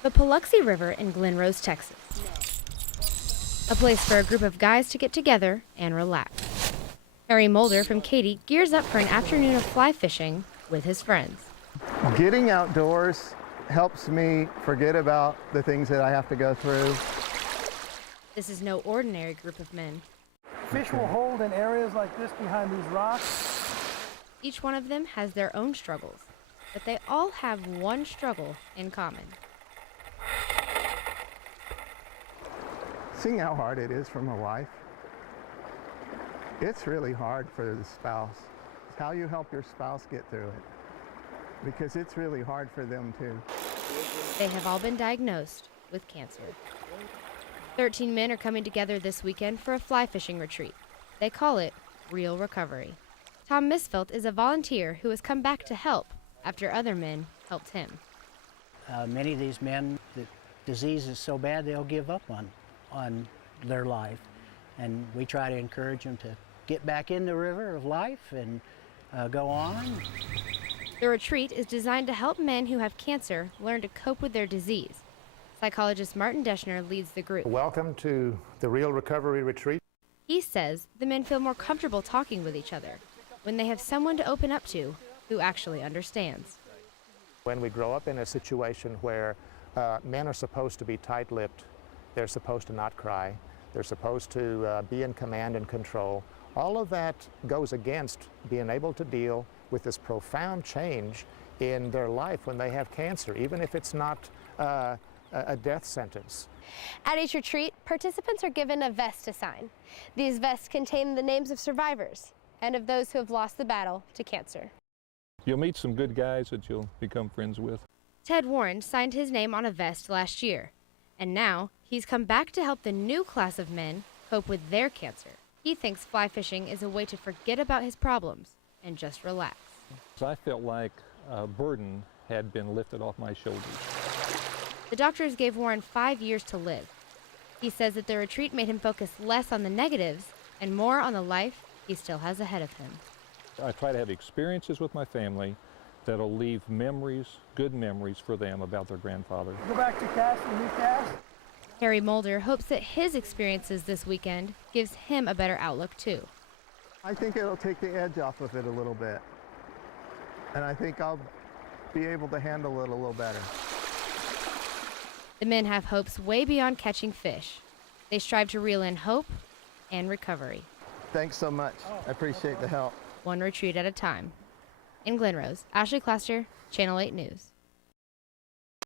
The Paluxy River in Glen Rose, Texas. A place for a group of guys to get together and relax. Harry Mulder from Katy gears up for an afternoon of fly fishing with his friends. Getting outdoors helps me forget about the things that I have to go through. This is no ordinary group of men. Fish will hold in areas like this behind these rocks. Each one of them has their own struggles, but they all have one struggle in common. Seeing how hard it is for my wife, it's really hard for the spouse. It's how you help your spouse get through it, because it's really hard for them too. They have all been diagnosed with cancer. 13 men are coming together this weekend for a fly fishing retreat. They call it Real Recovery. Tom Misfelt is a volunteer who has come back to help after other men helped him. Many of these men, the disease is so bad they'll give up on their life. And we try to encourage them to get back in the river of life and go on. The retreat is designed to help men who have cancer learn to cope with their disease. Psychologist Martin Deschner leads the group. Welcome to the Real Recovery Retreat. He says the men feel more comfortable talking with each other when they have someone to open up to who actually understands. When we grow up in a situation where men are supposed to be tight-lipped, they're supposed to not cry, they're supposed to be in command and control, all of that goes against being able to deal with this profound change in their life when they have cancer, even if it's not a death sentence. At each retreat, participants are given a vest to sign. These vests contain the names of survivors and of those who have lost the battle to cancer. You'll meet some good guys that you'll become friends with. Ted Warren signed his name on a vest last year, and now he's come back to help the new class of men cope with their cancer. He thinks fly fishing is a way to forget about his problems and just relax. I felt like a burden had been lifted off my shoulders. The doctors gave Warren 5 years to live. He says that the retreat made him focus less on the negatives and more on the life he still has ahead of him. I try to have experiences with my family that'll leave memories, good memories for them about their grandfather. Go back to cast and recast. Harry Mulder hopes that his experiences this weekend gives him a better outlook too. I think it'll take the edge off of it a little bit, and I think I'll be able to handle it a little better. The men have hopes way beyond catching fish. They strive to reel in hope and recovery. Thanks so much. I appreciate the help. One retreat at a time. In Glen Rose, Ashley Claster, Channel 8 News.